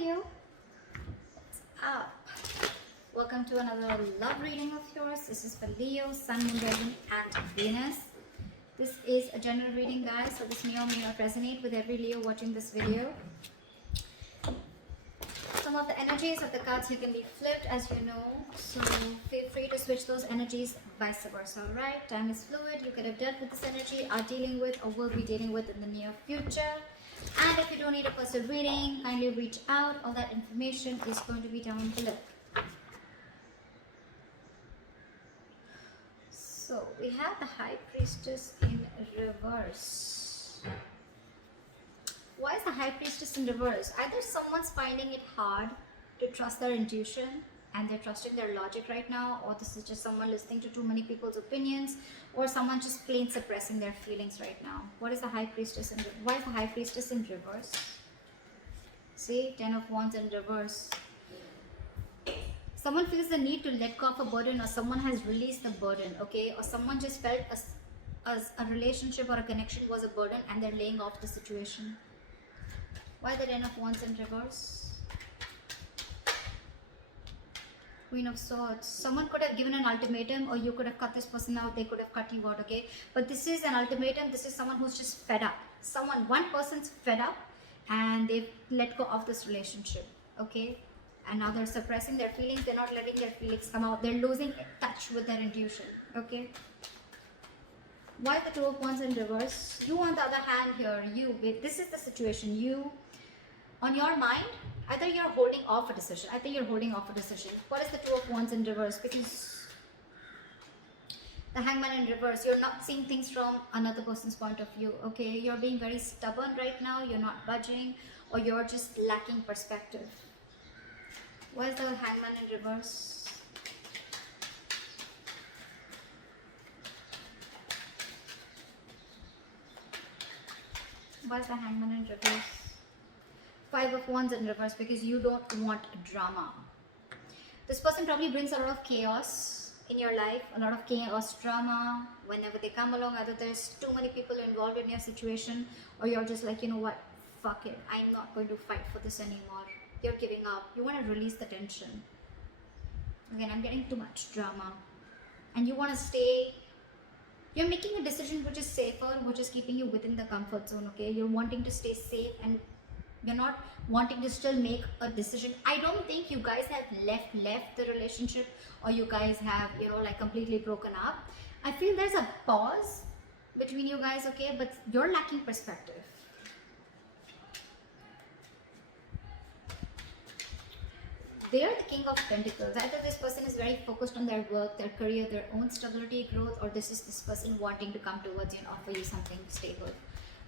Leo, what's up? Welcome to another love reading of yours. This is for Leo, Sun, Moon, Rising, and Venus. This is a general reading, guys, so this may or may not resonate with every Leo watching this video. Some of the energies of the cards here can be flipped, as you know, so feel free to switch those energies vice versa. Alright, time is fluid. You could have dealt with this energy, are dealing with, or will be dealing with in the near future. And if you don't need a personal reading, kindly reach out. All that information is going to be down below. So we have the High Priestess in reverse. Why is the High Priestess in reverse? Either someone's finding it hard to trust their intuition and they're trusting their logic right now, or this is just someone listening to too many people's opinions, or someone just plain suppressing their feelings right now. What is the High Priestess in why is the High Priestess in reverse? See, 10 of Wands in reverse. Someone feels the need to let go of a burden, or someone has released the burden, okay? Or someone just felt a relationship or a connection was a burden and they're laying off the situation. Why the 10 of Wands in reverse? Queen of Swords. Someone could have given an ultimatum, or you could have cut this person out, they could have cut you out, okay? But this is an ultimatum. This is someone who's just fed up. One person's fed up and they've let go of this relationship, okay? And now they're suppressing their feelings. They're not letting their feelings come out. They're losing touch with their intuition, okay? Why the Two of Wands in reverse? You, on the other hand, here, this is the situation. You, on your mind, either you're holding off a decision. I think you're holding off a decision. What is the Two of Wands in reverse? Because the Hangman in reverse, you're not seeing things from another person's point of view, okay? You're being very stubborn right now. You're not budging, or you're just lacking perspective. Why is the Hangman in reverse? Why is the Hangman in reverse? Five of Wands in reverse, because you don't want drama. This person probably brings a lot of chaos in your life, a lot of chaos, drama, whenever they come along. Either there's too many people involved in your situation, or you're just like, you know what, fuck it, I'm not going to fight for this anymore. You're giving up. You want to release the tension. Again, I'm getting too much drama. And you want to stay. You're making a decision which is safer, which is keeping you within the comfort zone, okay? You're wanting to stay safe and you're not wanting to still make a decision. I don't think you guys have left the relationship, or you guys have, like completely broken up. I feel there's a pause between you guys, okay? But you're lacking perspective. They are the King of Pentacles. Either this person is very focused on their work, their career, their own stability, growth, or this is this person wanting to come towards you and offer you something stable.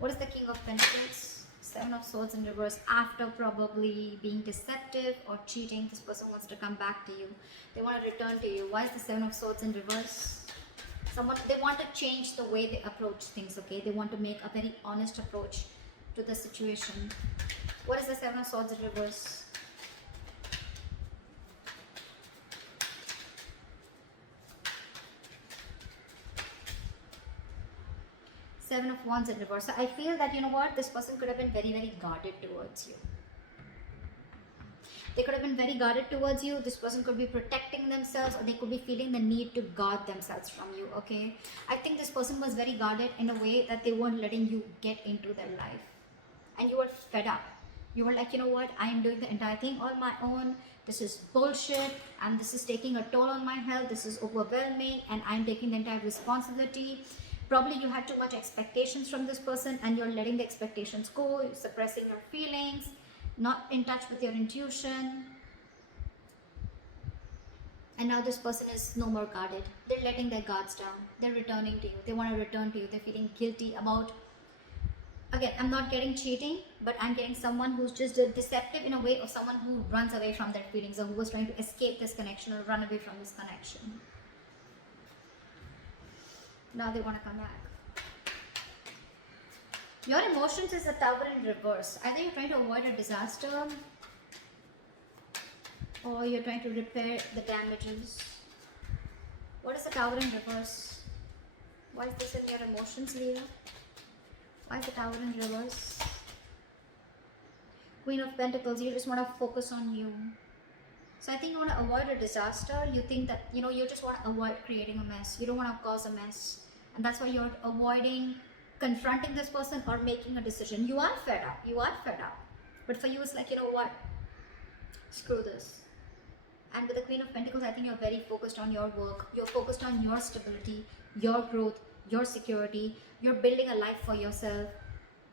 What is the King of Pentacles? Seven of Swords in reverse. After probably being deceptive or cheating, this person wants to come back to you. They want to return to you. Why is the Seven of Swords in reverse? They want to change the way they approach things, okay? They want to make a very honest approach to the situation. What is the Seven of Swords in reverse? Seven of Wands in reverse. So I feel that, this person could have been very, very guarded towards you. They could have been very guarded towards you. This person could be protecting themselves, or they could be feeling the need to guard themselves from you, okay? I think this person was very guarded in a way that they weren't letting you get into their life. And you were fed up. You were like, you know what? I am doing the entire thing on my own. This is bullshit. And this is taking a toll on my health. This is overwhelming. And I'm taking the entire responsibility. Probably you had too much expectations from this person, and you're letting the expectations go, you're suppressing your feelings, not in touch with your intuition. And now this person is no more guarded. They're letting their guards down. They're returning to you. They want to return to you. They're feeling guilty about, again, I'm not getting cheating, but I'm getting someone who's just deceptive in a way, or someone who runs away from their feelings, or who was trying to escape this connection or run away from this connection. Now they want to come back. Your emotions is a Tower in reverse. Either you're trying to avoid a disaster, or you're trying to repair the damages. What is the Tower in reverse? Why is this in your emotions, Leo? Why is the Tower in reverse? Queen of Pentacles, you just want to focus on you. So I think you want to avoid a disaster. You think that, you just want to avoid creating a mess. You don't want to cause a mess. And that's why you're avoiding confronting this person or making a decision. You are fed up. You are fed up. But for you, it's like, you know what? Screw this. And with the Queen of Pentacles, I think you're very focused on your work. You're focused on your stability, your growth, your security. You're building a life for yourself.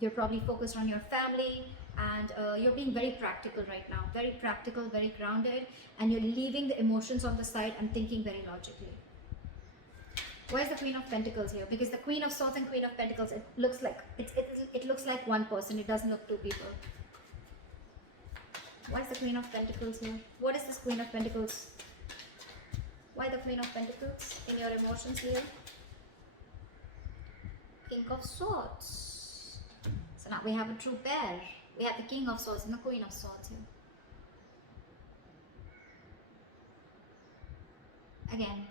You're probably focused on your family, and you're being very practical right now. Very practical, very grounded, and you're leaving the emotions on the side and thinking very logically. Why is the Queen of Pentacles here? Because the Queen of Swords and Queen of Pentacles, it looks like it looks like one person. It doesn't look two people. Why is the Queen of Pentacles here? What is this Queen of Pentacles? Why the Queen of Pentacles in your emotions here? King of Swords. So now we have a true pair. We have the King of Swords and the Queen of Swords here. Again,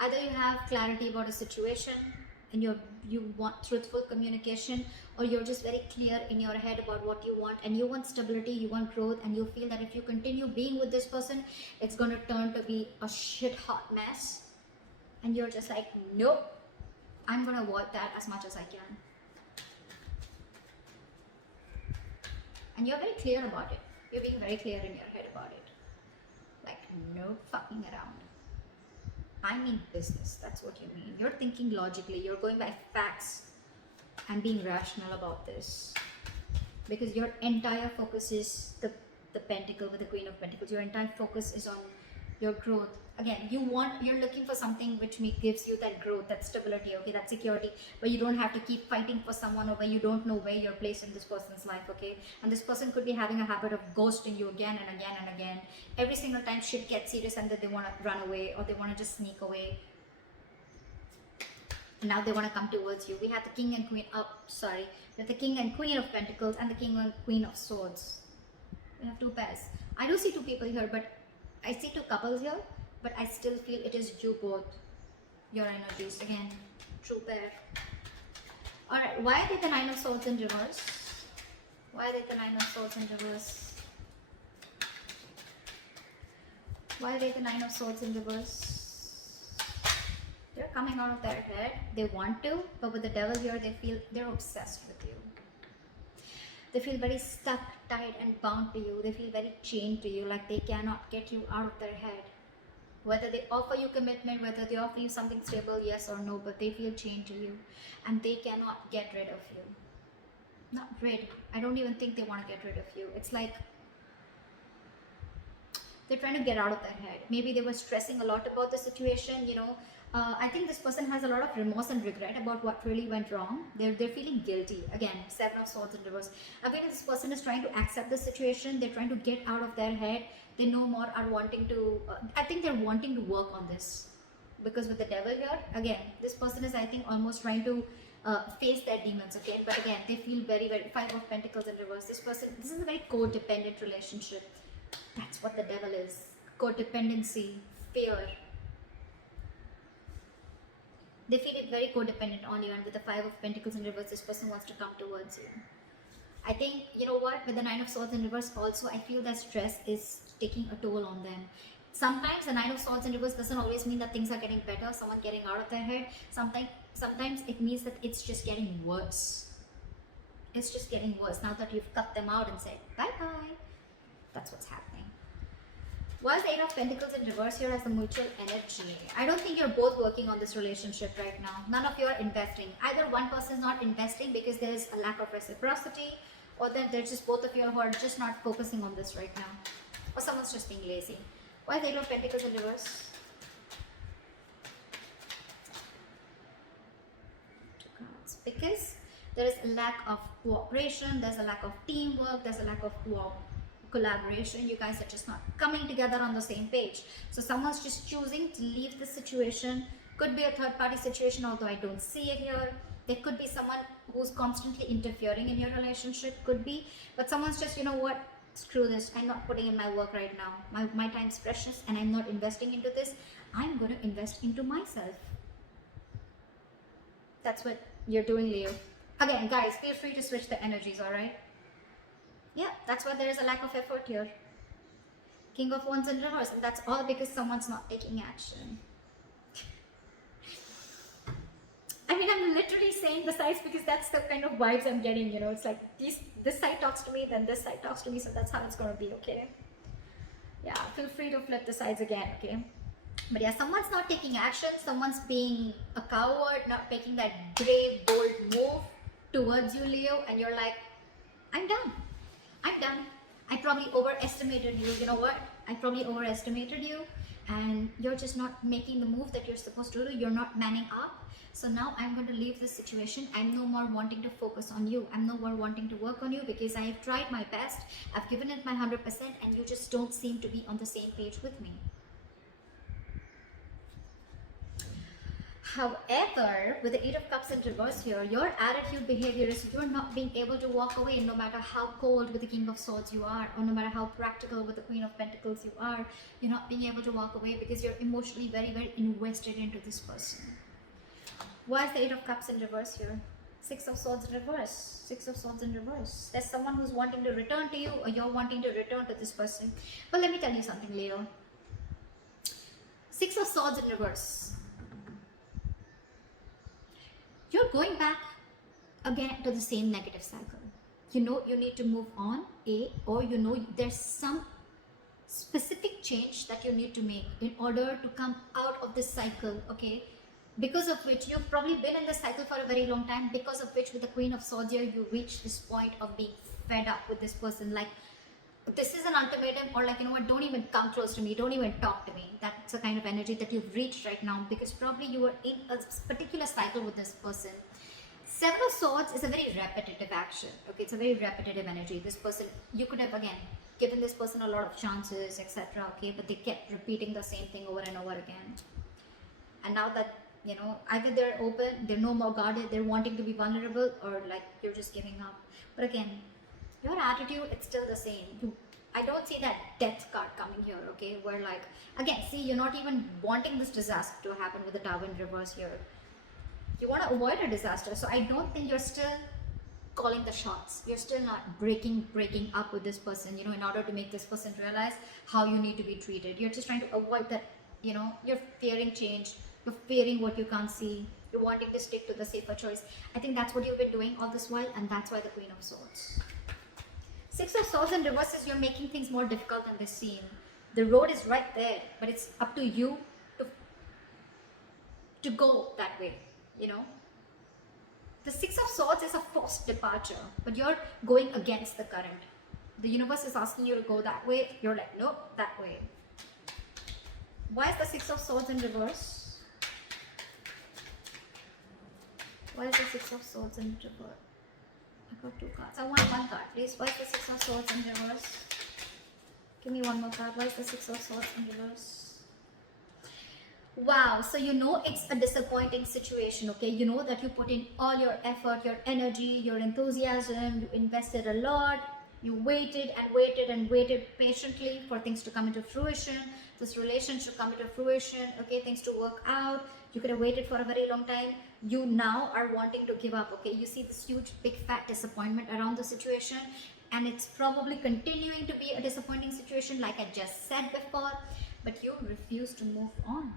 either you have clarity about a situation and you want truthful communication, or you're just very clear in your head about what you want, and you want stability, you want growth, and you feel that if you continue being with this person, it's going to turn to be a shit hot mess, and you're just like, nope, I'm going to avoid that as much as I can. And you're very clear about it. You're being very clear in your head about it. Like, no fucking around. I mean business. That's what you mean. You're thinking logically. You're going by facts and being rational about this. Because your entire focus is the Pentacle with the Queen of Pentacles. Your entire focus is on your growth. Again, you're looking for something which gives you that growth, that stability, okay, that security, where you don't have to keep fighting for someone, or where you don't know where you're placed in this person's life, okay? And this person could be having a habit of ghosting you again and again and again. Every single time shit gets serious and then they want to run away, or they want to just sneak away. And now they want to come towards you. We have the King and Queen, we have the King and Queen of Pentacles and the King and Queen of Swords. We have two pairs. I do see two people here, but I see two couples here, but I still feel it is you both. Your energies. Again, true pair. Alright, why are they the Nine of Swords in reverse? Why are they the Nine of Swords in reverse? Why are they the Nine of Swords in reverse? They're coming out of their head. They want to, but with the Devil here, they feel they're obsessed with you. They feel very stuck, tied and bound to you. They feel very chained to you, like they cannot get you out of their head. Whether they offer you commitment, whether they offer you something stable, yes or no, but they feel chained to you and they cannot get rid of you. Not rid. I don't even think they want to get rid of you. It's like they're trying to get out of their head. Maybe they were stressing a lot about the situation, I think this person has a lot of remorse and regret about what really went wrong. They're feeling guilty. Again, Seven of Swords in reverse. I feel this person is trying to accept the situation. They're trying to get out of their head. They no more are wanting to, I think they're wanting to work on this. Because with the Devil here, again, this person is, I think, almost trying to face their demons, okay? But again, they feel very, very, Five of Pentacles in reverse. This is a very codependent relationship. That's what the Devil is. Codependency, fear. They feel it very codependent on you, and with the Five of Pentacles in reverse, this person wants to come towards you. I think, you know what, with the Nine of Swords in reverse also, I feel that stress is taking a toll on them. Sometimes the Nine of Swords in reverse doesn't always mean that things are getting better, someone getting out of their head. Sometimes it means that it's just getting worse. It's just getting worse now that you've cut them out and said bye-bye. That's what's happening. Why is the Eight of Pentacles in reverse here as the mutual energy? I don't think you're both working on this relationship right now. None of you are investing. Either one person is not investing because there is a lack of reciprocity, or then there's just both of you who are just not focusing on this right now. Or someone's just being lazy. Why is the Eight of Pentacles in reverse? Two cards. Because there is a lack of cooperation, there's a lack of teamwork, there's a lack of collaboration. You guys are just not coming together on the same page. So someone's just choosing to leave the situation. Could be a third party situation, although I don't see it here. There could be someone who's constantly interfering in your relationship, could be, but someone's just, you know what, screw this, I'm not putting in my work right now. My time's precious and I'm not investing into this. I'm going to invest into myself. That's what you're doing, Leo. Again, guys, feel free to switch the energies, alright? Yeah, that's why there is a lack of effort here. King of Wands in reverse, and that's all because someone's not taking action. I mean, I'm literally saying the sides because that's the kind of vibes I'm getting, you know. It's like this side talks to me, then this side talks to me, so that's how it's gonna be, okay? Yeah, feel free to flip the sides again, okay? But yeah, someone's not taking action, someone's being a coward, not making that brave, bold move towards you, Leo, and you're like, I'm done. I'm done. I probably overestimated you. You know what? I probably overestimated you, and you're just not making the move that you're supposed to do. You're not manning up. So now I'm going to leave this situation. I'm no more wanting to focus on you. I'm no more wanting to work on you because I've tried my best. I've given it my 100%, and you just don't seem to be on the same page with me. However, with the Eight of Cups in reverse here, your attitude behavior is you're not being able to walk away no matter how cold with the King of Swords you are, or no matter how practical with the Queen of Pentacles you are. You're not being able to walk away because you're emotionally very, very invested into this person. Why is the Eight of Cups in reverse here? Six of Swords in reverse. Six of Swords in reverse. There's someone who's wanting to return to you, or you're wanting to return to this person. But let me tell you something, Leo. Six of Swords in reverse. You're going back again to the same negative cycle. You know you need to move on, or you know there's some specific change that you need to make in order to come out of this cycle, okay? Because of which you've probably been in this cycle for a very long time, because of which with the Queen of Swords here, you reach this point of being fed up with this person. Like, this is an ultimatum, or like, you know what, don't even come close to me, don't even talk to me. That's the kind of energy that you've reached right now, because probably you were in a particular cycle with this person. Seven of Swords is a very repetitive action, okay? It's a very repetitive energy. This person, you could have, again, given this person a lot of chances, etc., okay? But they kept repeating the same thing over and over again. And now that, you know, either they're open, they're no more guarded, they're wanting to be vulnerable, or like you're just giving up. But again, your attitude, it's still the same. I don't see that death card coming here, okay? Where like, again, see, you're not even wanting this disaster to happen with the Tower in reverse here. You want to avoid a disaster. So I don't think you're still calling the shots. You're still not breaking up with this person, you know, in order to make this person realize how you need to be treated. You're just trying to avoid that, you know, you're fearing change. You're fearing what you can't see. You're wanting to stick to the safer choice. I think that's what you've been doing all this while, and that's why the Queen of Swords. Six of Swords in reverse is you're making things more difficult in this scene. The road is right there, but it's up to you to go that way, you know. The Six of Swords is a forced departure, but you're going against the current. The universe is asking you to go that way. You're like, nope, that way. Why is the Six of Swords in reverse? Why is the Six of Swords in reverse? I got two cards. I want one card, please. Why is the Six of Swords in reverse? Give me one more card. Why is the Six of Swords in reverse? Wow, so you know it's a disappointing situation, okay? You know that you put in all your effort, your energy, your enthusiasm, you invested a lot, you waited and waited and waited patiently for things to come into fruition, this relationship come into fruition, okay, things to work out. You could have waited for a very long time. You now are wanting to give up, okay? You see this huge, big, fat disappointment around the situation, and it's probably continuing to be a disappointing situation like I just said before, but you refuse to move on.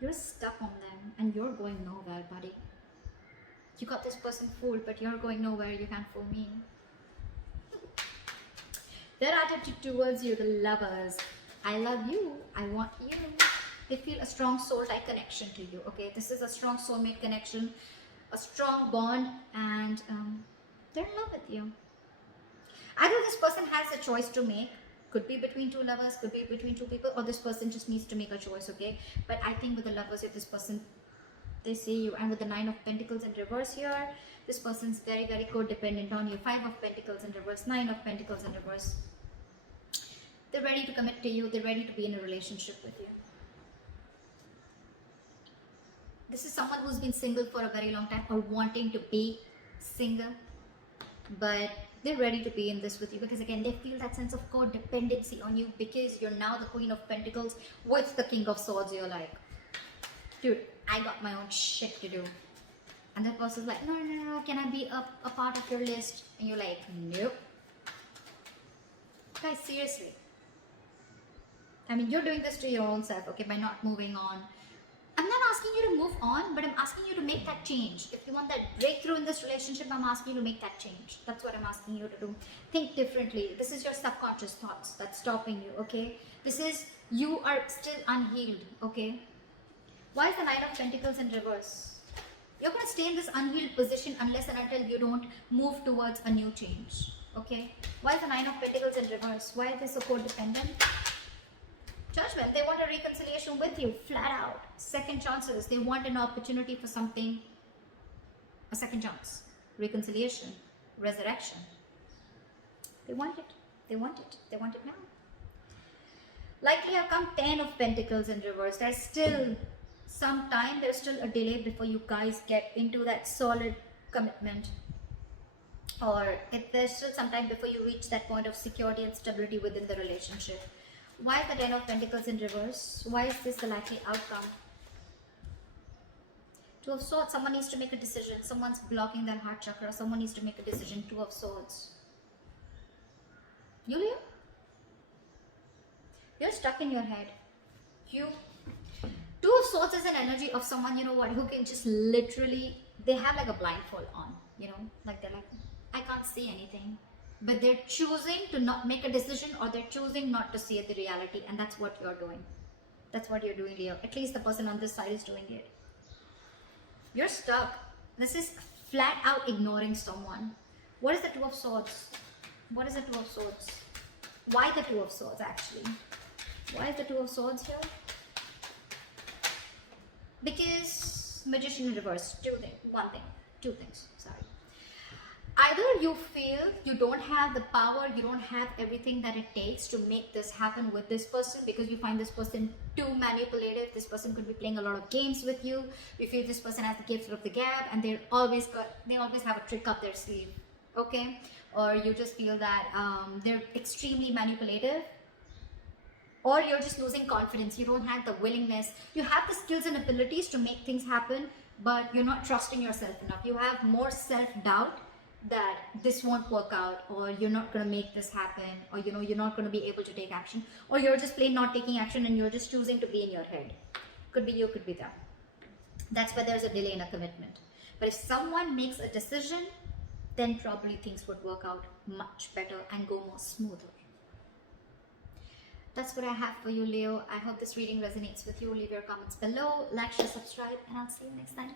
You're stuck on them, and you're going nowhere, buddy. You got this person fooled, but you're going nowhere. You can't fool me. Their attitude towards you, the Lovers. I love you. I want you. They feel a strong soul-like connection to you, okay? This is a strong soulmate connection, a strong bond, and they're in love with you. Either this person has a choice to make. Could be between two lovers, could be between two people, or this person just needs to make a choice, okay? But I think with the Lovers, if this person, they see you, and with the Nine of Pentacles in reverse here, this person's very, very codependent on you. Five of Pentacles in reverse, Nine of Pentacles in reverse. They're ready to commit to you. They're ready to be in a relationship with you. This is someone who's been single for a very long time, or wanting to be single, but they're ready to be in this with you, because again, they feel that sense of codependency on you, because you're now the Queen of Pentacles with the King of Swords. You're like, dude, I got my own shit to do. And that person's like, no, can I be a part of your list? And you're like, nope. Guys, seriously. I mean, you're doing this to your own self, okay, by not moving on. I'm not asking you to move on, but I'm asking you to make that change. If you want that breakthrough in this relationship, I'm asking you to make that change. That's what I'm asking you to do. Think differently. This is your subconscious thoughts that's stopping you, okay? This is, you are still unhealed, okay? Why is the Nine of Pentacles in reverse? You're going to stay in this unhealed position unless and until you don't move towards a new change, okay? Why is the Nine of Pentacles in reverse? Why are they so codependent? Judgment. They want a reconciliation with you, flat out. Second chances. They want an opportunity for something. A second chance. Reconciliation. Resurrection. They want it. They want it. They want it now. Likely have come 10 of Pentacles in reverse. There's still some time. There's still a delay before you guys get into that solid commitment. Or if there's still some time before you reach that point of security and stability within the relationship. Why is the 10 of Pentacles in reverse? Why is this the likely outcome? Two of Swords. Someone needs to make a decision. Someone's blocking their heart chakra. Someone needs to make a decision. Two of Swords. Yulia? You're stuck in your head. Two of Swords is an energy of someone, you know what, who can just literally, they have like a blindfold on, you know, like they're like, I can't see anything. But they're choosing to not make a decision, or they're choosing not to see the reality, and that's what you're doing. That's what you're doing, Leo. At least the person on this side is doing it. You're stuck. This is flat out ignoring someone. What is the Two of Swords? What is the Two of Swords? Why the Two of Swords, actually? Why is the Two of Swords here? Because Magician in reverse. Two things. Sorry. Either you feel you don't have the power, you don't have everything that it takes to make this happen with this person, because you find this person too manipulative. This person could be playing a lot of games with you. You feel this person has the gift of the gab, and they always have a trick up their sleeve, okay? Or you just feel that they're extremely manipulative, or you're just losing confidence. You don't have the willingness. You have the skills and abilities to make things happen, but you're not trusting yourself enough. You have more self-doubt that this won't work out, or you're not going to make this happen, or you know, you're not going to be able to take action, or you're just plain not taking action and you're just choosing to be in your head. Could be you, could be them. That's where there's a delay in a commitment. But if someone makes a decision, then probably things would work out much better and go more smoother. That's what I have for you, Leo. I hope this reading resonates with you. Leave your comments below, like, share, subscribe, and I'll see you next time.